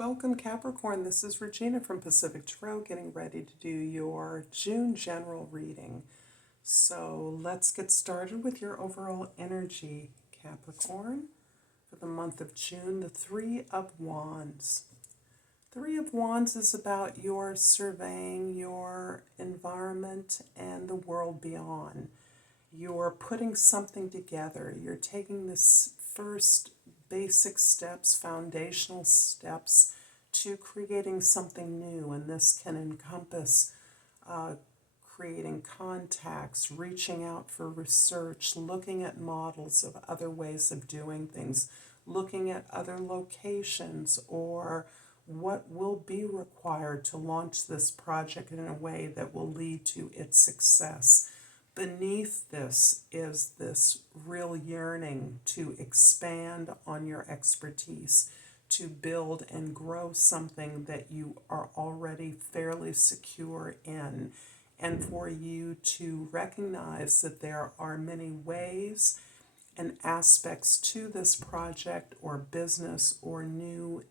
Welcome, Capricorn. This is Regina from Pacific Tarot, getting ready to do your June general reading. So let's get started with your overall energy, Capricorn, for the month of June. The Three of Wands. Three of Wands is about your surveying your environment and the world beyond. You're putting something together. You're taking this first basic steps, foundational steps to creating something new. And this can encompass creating contacts, reaching out for research, looking at models of other ways of doing things, looking at other locations, or what will be required to launch this project in a way that will lead to its success. Beneath this is this real yearning to expand on your expertise, to build and grow something that you are already fairly secure in, and for you to recognize that there are many ways and aspects to this project or business or new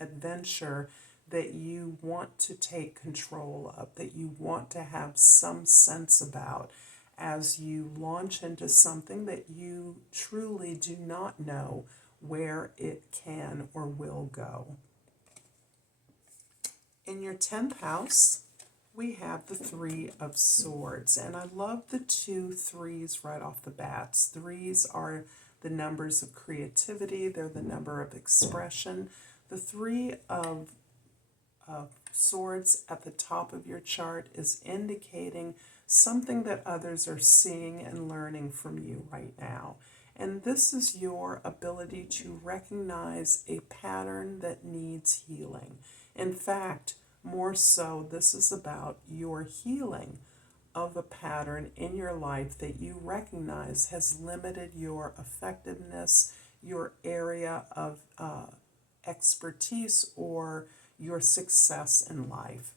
adventure that you want to take control of, that you want to have some sense about as you launch into something that you truly do not know where it can or will go. In your 10th house, we have the Three of Swords, and I love the two threes right off the bat. Threes are the numbers of creativity, they're the number of expression. The Three of Swords at the top of your chart is indicating something that others are seeing and learning from you right now. And this is your ability to recognize a pattern that needs healing. In fact, more so, this is about your healing of a pattern in your life that you recognize has limited your effectiveness, your area of expertise, or your success in life.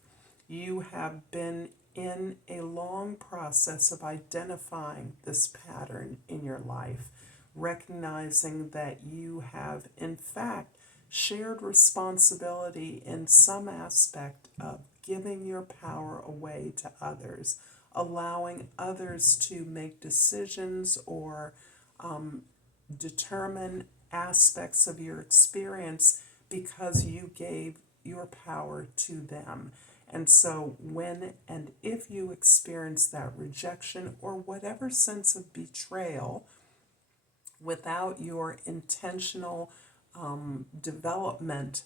You have been in a long process of identifying this pattern in your life, recognizing that you have, in fact, shared responsibility in some aspect of giving your power away to others, allowing others to make decisions or determine aspects of your experience because you gave your power to them. And so when and if you experience that rejection or whatever sense of betrayal without your intentional development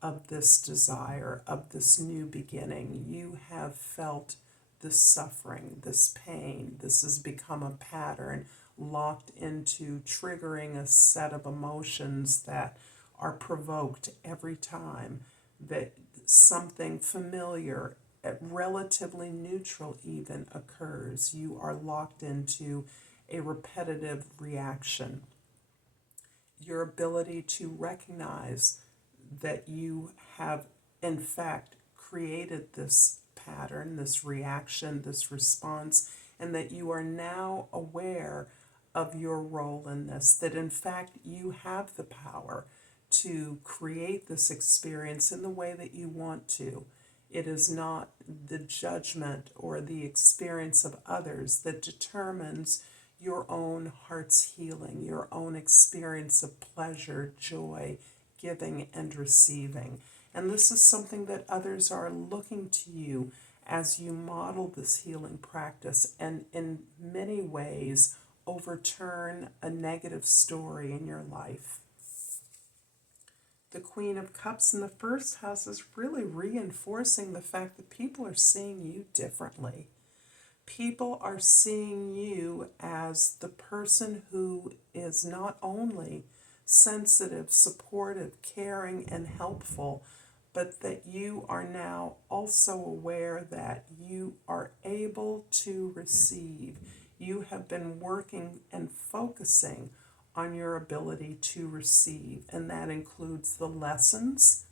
of this desire, of this new beginning, you have felt this suffering, this pain. This has become a pattern locked into triggering a set of emotions that are provoked every time that something familiar, relatively neutral even, occurs. You are locked into a repetitive reaction. Your ability to recognize that you have, in fact, created this pattern, this reaction, this response, and that you are now aware of your role in this, that in fact you have the power to create this experience in the way that you want to. It is not the judgment or the experience of others that determines your own heart's healing, your own experience of pleasure, joy, giving, and receiving. And this is something that others are looking to you as you model this healing practice and in many ways overturn a negative story in your life. The Queen of Cups in the first house is really reinforcing the fact that people are seeing you differently. People are seeing you as the person who is not only sensitive, supportive, caring, and helpful, but that you are now also aware that you are able to receive. You have been working and focusing on your ability to receive, and that includes the lessons,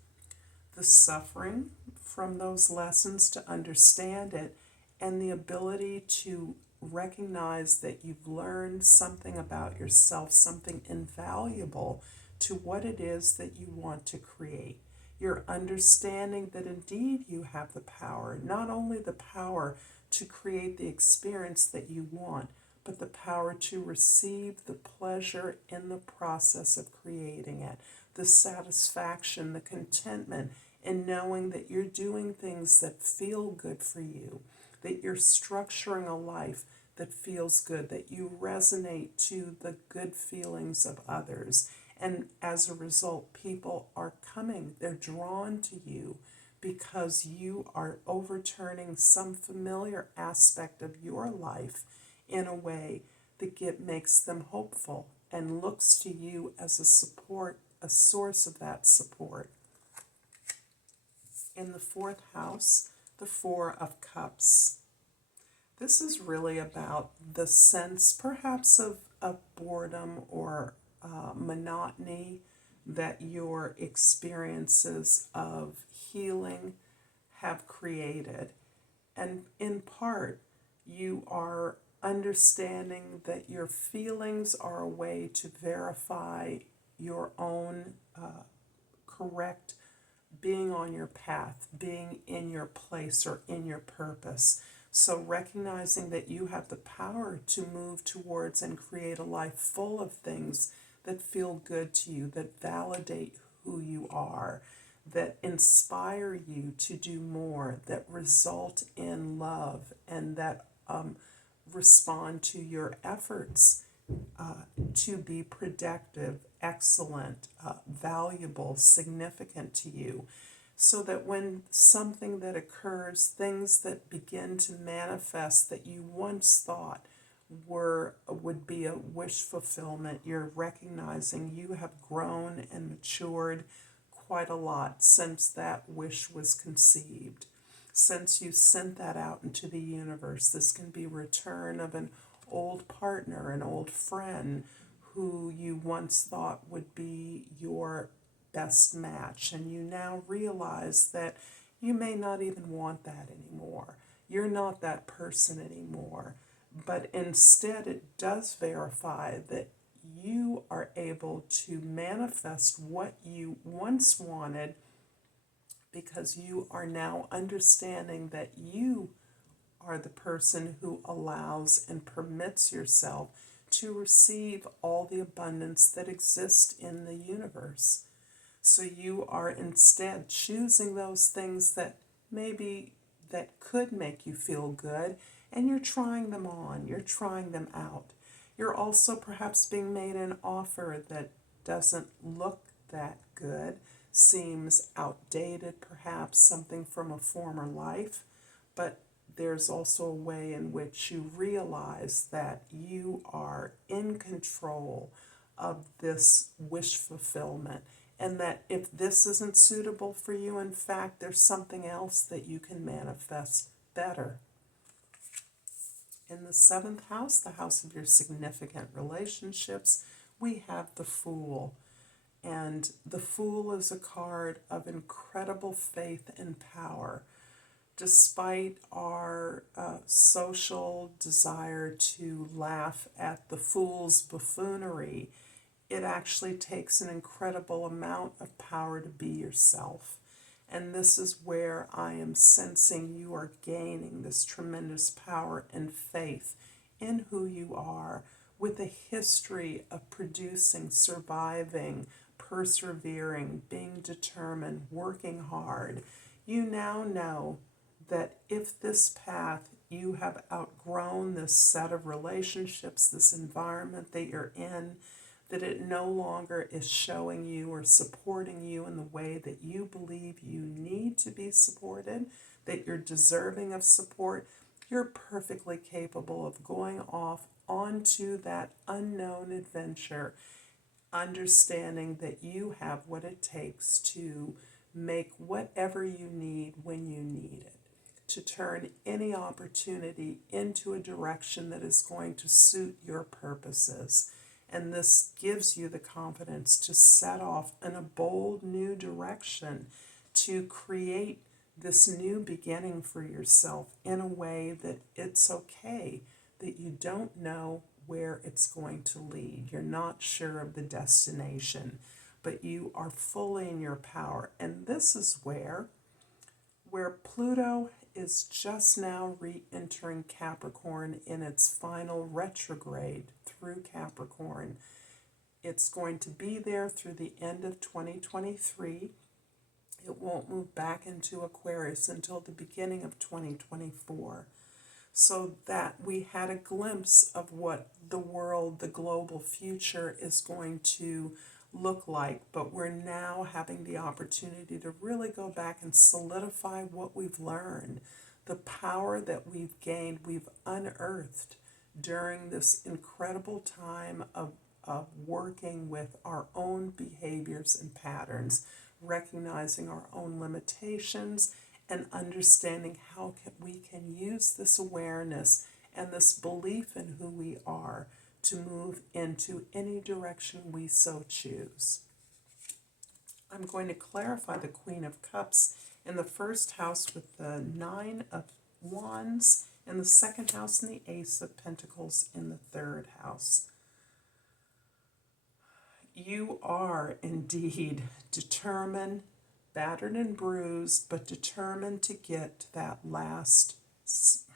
the suffering from those lessons to understand it, and the ability to recognize that you've learned something about yourself, something invaluable to what it is that you want to create. You're understanding that indeed you have the power, not only the power to create the experience that you want, but the power to receive the pleasure in the process of creating it, the satisfaction, the contentment in knowing that you're doing things that feel good for you, that you're structuring a life that feels good, that you resonate to the good feelings of others. And as a result, people are coming, they're drawn to you because you are overturning some familiar aspect of your life in a way that makes them hopeful and looks to you as a support, a source of that support. In the fourth house, the Four of Cups. This is really about the sense perhaps of boredom or monotony that your experiences of healing have created. And in part, you are understanding that your feelings are a way to verify your own correct being on your path, being in your place or in your purpose. So recognizing that you have the power to move towards and create a life full of things that feel good to you, that validate who you are, that inspire you to do more, that result in love, and that respond to your efforts to be productive, excellent, valuable, significant to you. So that when something that occurs, things that begin to manifest that you once thought would be a wish fulfillment, you're recognizing you have grown and matured quite a lot since that wish was conceived. Since you sent that out into the universe, this can be return of an old partner, an old friend who you once thought would be your best match, and you now realize that you may not even want that anymore. You're not that person anymore, but instead it does verify that you are able to manifest what you once wanted because you are now understanding that you are the person who allows and permits yourself to receive all the abundance that exists in the universe. So you are instead choosing those things that maybe that could make you feel good, and you're trying them on, you're trying them out. You're also perhaps being made an offer that doesn't look that good, seems outdated, perhaps something from a former life, but there's also a way in which you realize that you are in control of this wish fulfillment, and that if this isn't suitable for you, in fact, there's something else that you can manifest better. In the seventh house, the house of your significant relationships, we have the Fool. And the Fool is a card of incredible faith and power. Despite our social desire to laugh at the Fool's buffoonery, it actually takes an incredible amount of power to be yourself. And this is where I am sensing you are gaining this tremendous power and faith in who you are, with a history of producing, surviving, persevering, being determined, working hard. You now know that if this path, you have outgrown this set of relationships, this environment that you're in, that it no longer is showing you or supporting you in the way that you believe you need to be supported, that you're deserving of support, you're perfectly capable of going off onto that unknown adventure, understanding that you have what it takes to make whatever you need when you need it, to turn any opportunity into a direction that is going to suit your purposes. And this gives you the confidence to set off in a bold new direction, to create this new beginning for yourself in a way that it's okay, that you don't know where it's going to lead. You're not sure of the destination, but you are fully in your power. And this is where Pluto is just now re-entering Capricorn in its final retrograde through Capricorn. It's going to be there through the end of 2023. It won't move back into Aquarius until the beginning of 2024. So that we had a glimpse of what the world, the global future is going to look like, but we're now having the opportunity to really go back and solidify what we've learned, the power that we've gained, we've unearthed during this incredible time of working with our own behaviors and patterns, recognizing our own limitations, and understanding how we can use this awareness and this belief in who we are to move into any direction we so choose. I'm going to clarify the Queen of Cups in the first house with the Nine of Wands, in the second house and the Ace of Pentacles in the third house. You are indeed determined, battered and bruised, but determined to get to that last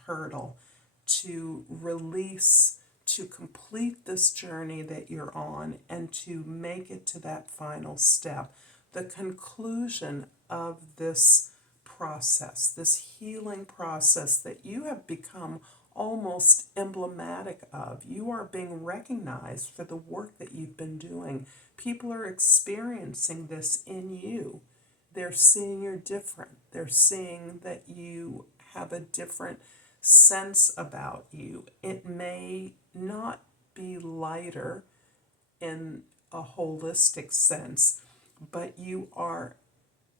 hurdle, to release, to complete this journey that you're on, and to make it to that final step, the conclusion of this process, this healing process that you have become almost emblematic of. You are being recognized for the work that you've been doing. People are experiencing this in you. They're seeing you're different. They're seeing that you have a different sense about you. It may not be lighter in a holistic sense, but you are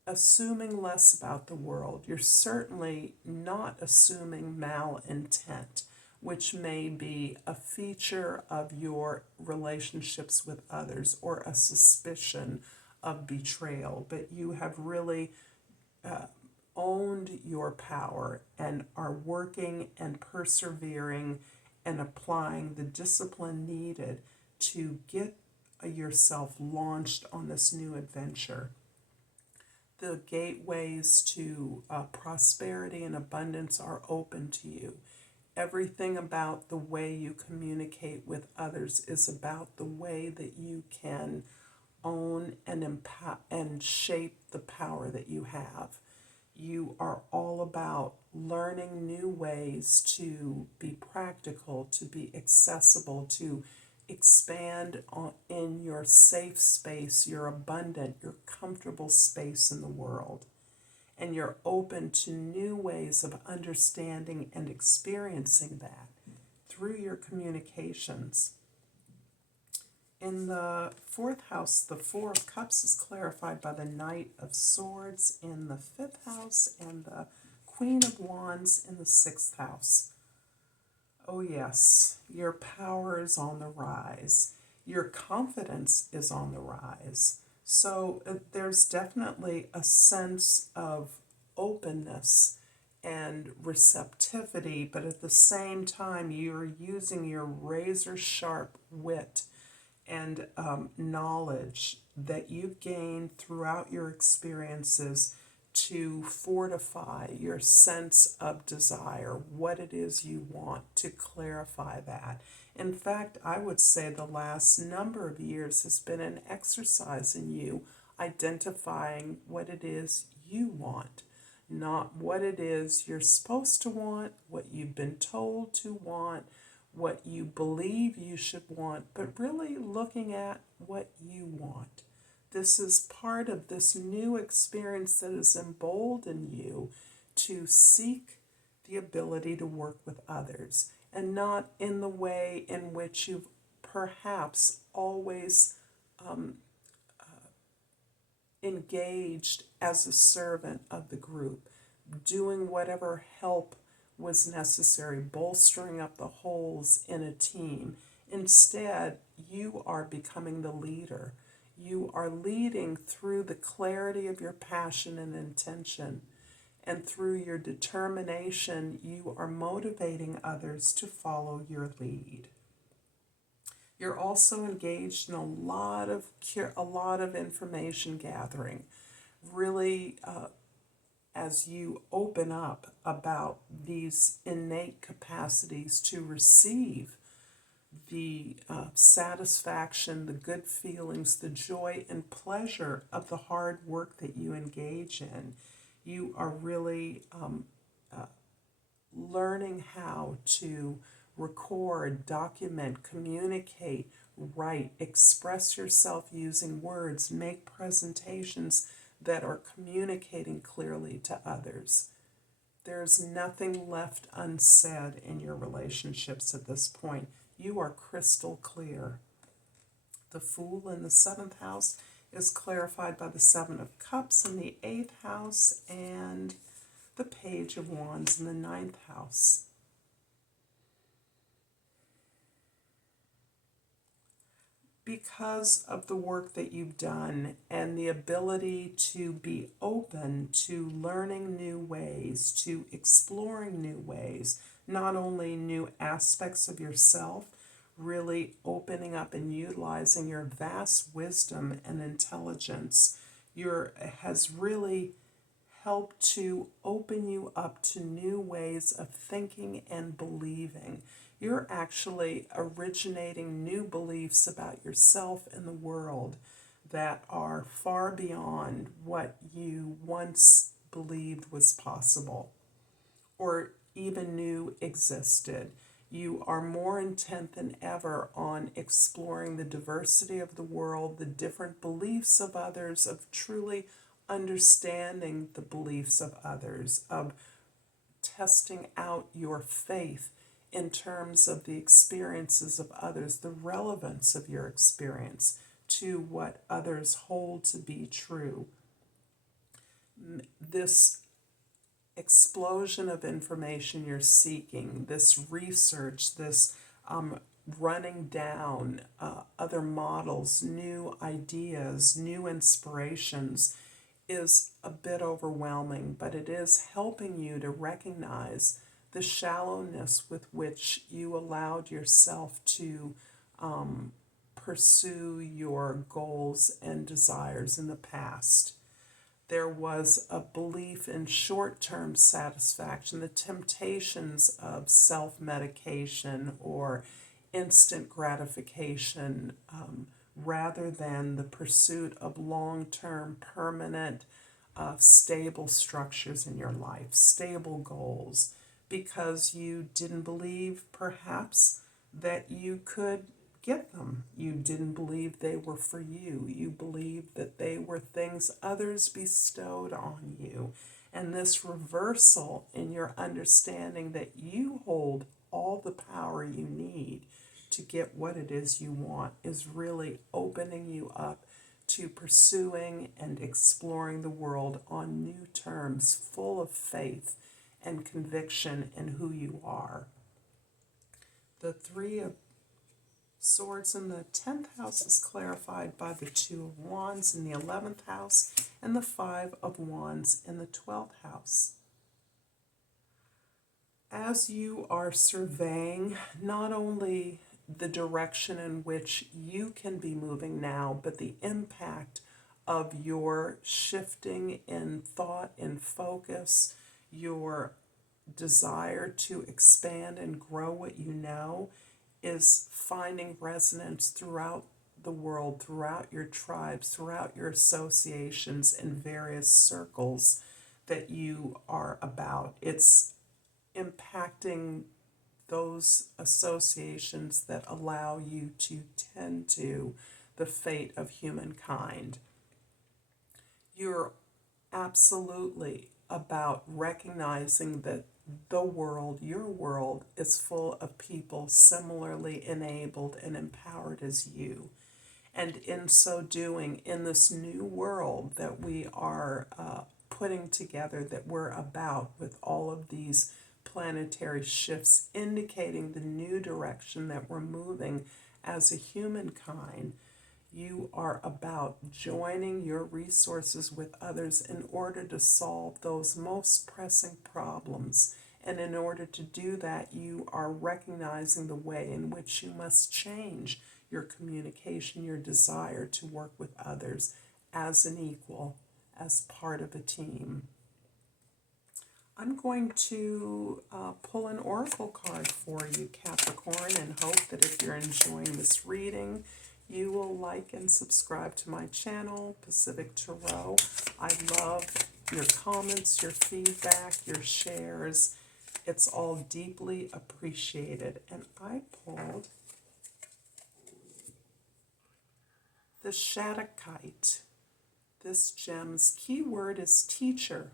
assuming less about the world. You're certainly not assuming malintent, which may be a feature of your relationships with others or a suspicion of betrayal, but you have really owned your power and are working and persevering and applying the discipline needed to get yourself launched on this new adventure. The gateways to prosperity and abundance are open to you. Everything about the way you communicate with others is about the way that you can own and shape the power that you have. You are all about learning new ways to be practical, to be accessible, to expand in your safe space, your abundant, your comfortable space in the world. And you're open to new ways of understanding and experiencing that through your communications. In the fourth house, the Four of Cups is clarified by the Knight of Swords in the fifth house and the Queen of Wands in the sixth house. Oh yes, your power is on the rise. Your confidence is on the rise. So there's definitely a sense of openness and receptivity, but at the same time, you're using your razor sharp wit and knowledge that you've gained throughout your experiences to fortify your sense of desire, what it is you want, to clarify that. In fact, I would say the last number of years has been an exercise in you identifying what it is you want, not what it is you're supposed to want, what you've been told to want, what you believe you should want, but really looking at what you want. This is part of this new experience that has emboldened you to seek the ability to work with others, and not in the way in which you've perhaps always engaged as a servant of the group, doing whatever help was necessary, bolstering up the holes in a team. Instead, you are becoming the leader. You are leading through the clarity of your passion and intention, and through your determination, you are motivating others to follow your lead. You're also engaged in a lot of information gathering. Really, as you open up about these innate capacities to receive the satisfaction, the good feelings, the joy and pleasure of the hard work that you engage in, you are really learning how to record, document, communicate, write, express yourself using words, make presentations that are communicating clearly to others. There's nothing left unsaid in your relationships at this point. You are crystal clear. The Fool in the 7th house is clarified by the 7 of Cups in the 8th house and the Page of Wands in the 9th house. Because of the work that you've done and the ability to be open to learning new ways, to exploring new ways, not only new aspects of yourself, really opening up and utilizing your vast wisdom and intelligence, has really helped to open you up to new ways of thinking and believing. You're actually originating new beliefs about yourself and the world that are far beyond what you once believed was possible or even knew existed. You are more intent than ever on exploring the diversity of the world, the different beliefs of others, of truly understanding the beliefs of others, of testing out your faith in terms of the experiences of others, the relevance of your experience to what others hold to be true. This explosion of information you're seeking, this research, this running down other models, new ideas, new inspirations is a bit overwhelming, but it is helping you to recognize the shallowness with which you allowed yourself to pursue your goals and desires in the past. There was a belief in short-term satisfaction, the temptations of self-medication or instant gratification, rather than the pursuit of long-term, permanent, stable structures in your life, stable goals, because you didn't believe, perhaps, that you could get them. You didn't believe they were for you. You believed that they were things others bestowed on you. And this reversal in your understanding that you hold all the power you need to get what it is you want is really opening you up to pursuing and exploring the world on new terms, full of faith and conviction in who you are. The 3 of Swords in the 10th house is clarified by the 2 of Wands in the 11th house and the 5 of Wands in the 12th house. As you are surveying not only the direction in which you can be moving now, but the impact of your shifting in thought and focus, your desire to expand and grow what you know, is finding resonance throughout the world, throughout your tribes, throughout your associations and various circles that you are about. It's impacting those associations that allow you to tend to the fate of humankind. You're absolutely about recognizing that the world, your world, is full of people similarly enabled and empowered as you. And in so doing, in this new world that we are putting together, that we're about with all of these planetary shifts indicating the new direction that we're moving as a humankind, you are about joining your resources with others in order to solve those most pressing problems. And in order to do that, you are recognizing the way in which you must change your communication, your desire to work with others as an equal, as part of a team. I'm going to pull an oracle card for you, Capricorn, and hope that if you're enjoying this reading, you will like and subscribe to my channel, Pacific Tarot. I love your comments, your feedback, your shares. It's all deeply appreciated. And I pulled the Shattuckite. This gem's keyword is teacher.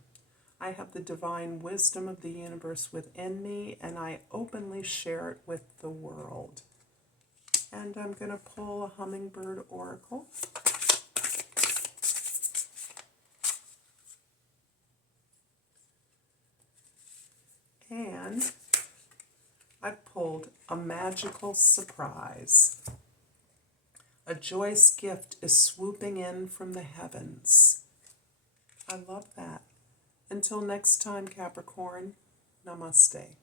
I have the divine wisdom of the universe within me, and I openly share it with the world. And I'm going to pull a hummingbird oracle. And I've pulled a magical surprise. A joyous gift is swooping in from the heavens. I love that. Until next time, Capricorn, Namaste.